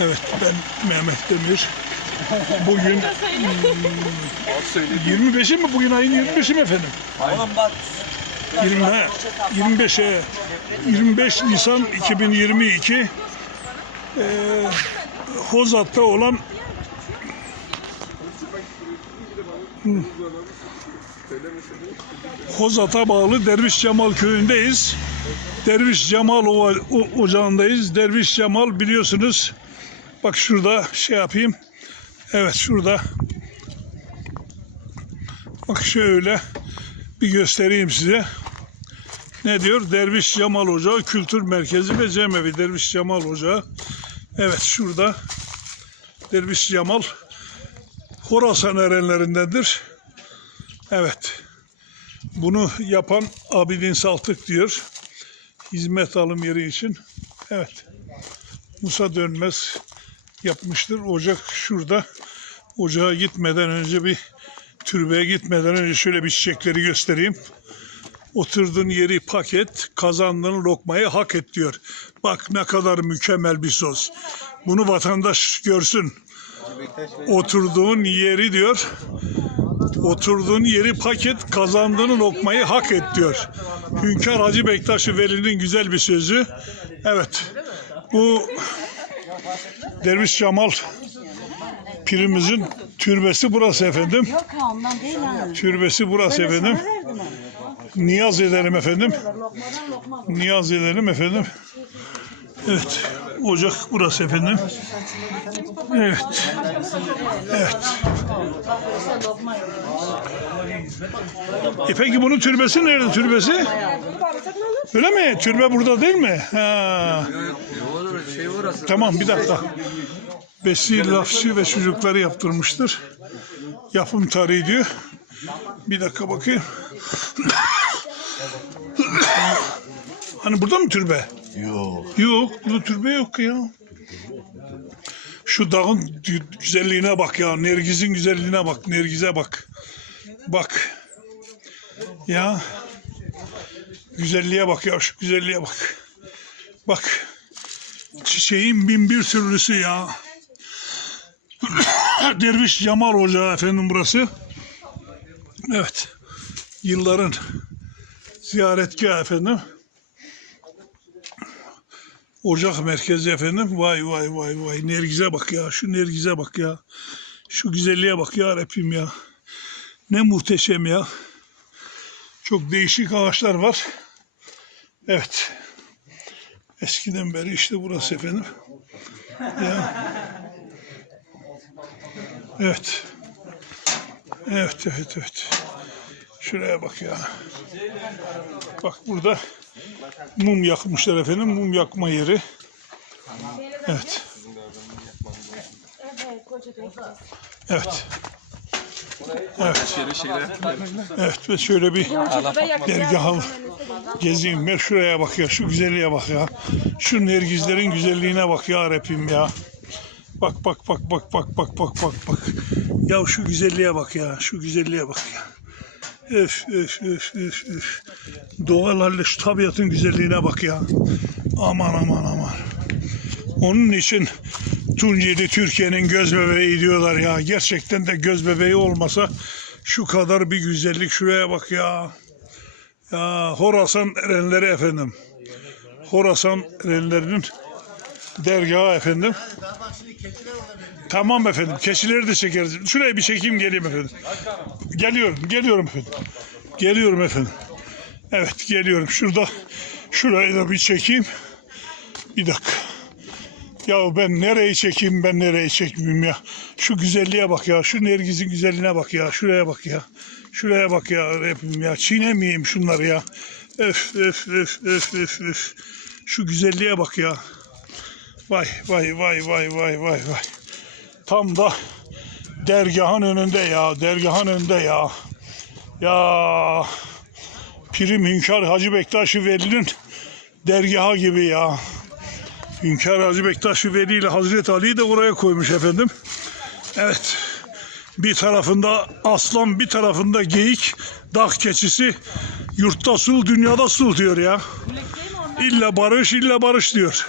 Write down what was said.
Evet ben Mehmet Demir. Bugün hmm, 25'i mi bugün ayın 25'i mi efendim? Oğlum bak. 20 he, 25'e 25 Nisan 2022 eee Hozat'ta olan Hmm. Hozat'a bağlı Derviş Cemal köyündeyiz. Derviş Cemal ocağındayız. Derviş Cemal biliyorsunuz bak şurada şey yapayım. Evet şurada bak şöyle bir göstereyim size. Ne diyor? Derviş Cemal Ocağı Kültür Merkezi ve Cemevi Derviş Cemal Ocağı. Evet şurada Derviş Cemal Horasan erenlerindendir. Evet. Bunu yapan Abidin Saltık diyor. Hizmet alım yeri için. Evet. Musa Dönmez yapmıştır. Ocak şurada. Ocağa gitmeden önce bir türbeye gitmeden önce şöyle bir çiçekleri göstereyim. Oturduğun yeri paket, kazandığın lokmayı hak et diyor. Bak ne kadar mükemmel bir söz. Bunu vatandaş görsün. Oturduğun yeri diyor. Oturduğun yeri paket, kazandığın lokmayı hak et diyor. Hünkar Hacı Bektaş Veli'nin güzel bir sözü. Evet. Bu Derviş Cemal pirimizin türbesi burası efendim. Yok ha ondan değil yani. Türbesi burası efendim. Niyaz edelim efendim. Niyaz edelim efendim. Evet. Ocak burası efendim. Evet. Evet. E peki bunun türbesi nerede türbesi? Öyle mi? Türbe burada değil mi? Ha. Şey orası. Tamam bir dakika. Besi, lafçı ve çocukları yaptırmıştır. Yapım tarihi diyor. Bir dakika bakayım. hani burada mı türbe? Yok. Yok, burada türbe yok ya. Şu dağın gü- güzelliğine bak ya. Nergiz'in güzelliğine bak. Nergiz'e bak. Bak. Ya. Güzelliğe bak ya. Şu güzelliğe bak. Bak. Çiçeğin bin bir türlüsü ya. Derviş Cemal Ocağı efendim burası. Evet. Yılların ziyaretgahı efendim. Ocak merkezi efendim. Vay vay vay vay. Nergize bak ya. Şu Nergize bak ya. Şu güzelliğe bak ya Rabbim ya. Ne muhteşem ya. Çok değişik ağaçlar var. Evet. Eskiden beri işte burası efendim. Ya. Evet. Evet, evet, evet. Şuraya bak ya. Bak burada mum yakmışlar efendim. Mum yakma yeri. Evet. Evet. Evet. Evet ve şöyle bir dergahı gezeyim. Ben şuraya bak ya. Şu güzelliğe bak ya. Şu nergizlerin güzelliğine bak ya Rabbim ya. Bak bak bak bak bak bak bak bak bak. Ya şu güzelliğe bak ya. Şu güzelliğe bak ya. Öf öf öf öf öf. Doğal halde şu tabiatın güzelliğine bak ya. Aman aman aman. Onun için Tunceli Türkiye'nin göz bebeği diyorlar ya. Gerçekten de göz bebeği olmasa şu kadar bir güzellik şuraya bak ya. Ya Horasan erenleri efendim. Horasan erenlerinin dergahı efendim. Tamam efendim. Keçileri de çekeriz. Şuraya bir çekeyim geleyim efendim. Geliyorum. Geliyorum efendim. Geliyorum efendim. Evet geliyorum. Şurada şurayı da bir çekeyim. Bir dakika. Ya ben nereyi çekeyim ben nereyi çekmeyeyim ya. Şu güzelliğe bak ya. Şu Nergiz'in güzelliğine bak ya. Şuraya bak ya. Şuraya bak ya Rabbim ya. Çiğnemeyeyim şunları ya. Öf öf öf öf öf öf. Şu güzelliğe bak ya. Vay vay vay vay vay vay vay. Tam da dergahın önünde ya. Dergahın önünde ya. Ya Pirim Hünkar Hacı Bektaş Veli'nin dergahı gibi ya. Hünkar Hacı Bektaş Veli ile Hazreti Ali'yi de oraya koymuş efendim. Evet. Bir tarafında aslan, bir tarafında geyik, dağ keçisi, yurtta sul, dünyada sul diyor ya. İlla barış, illa barış diyor.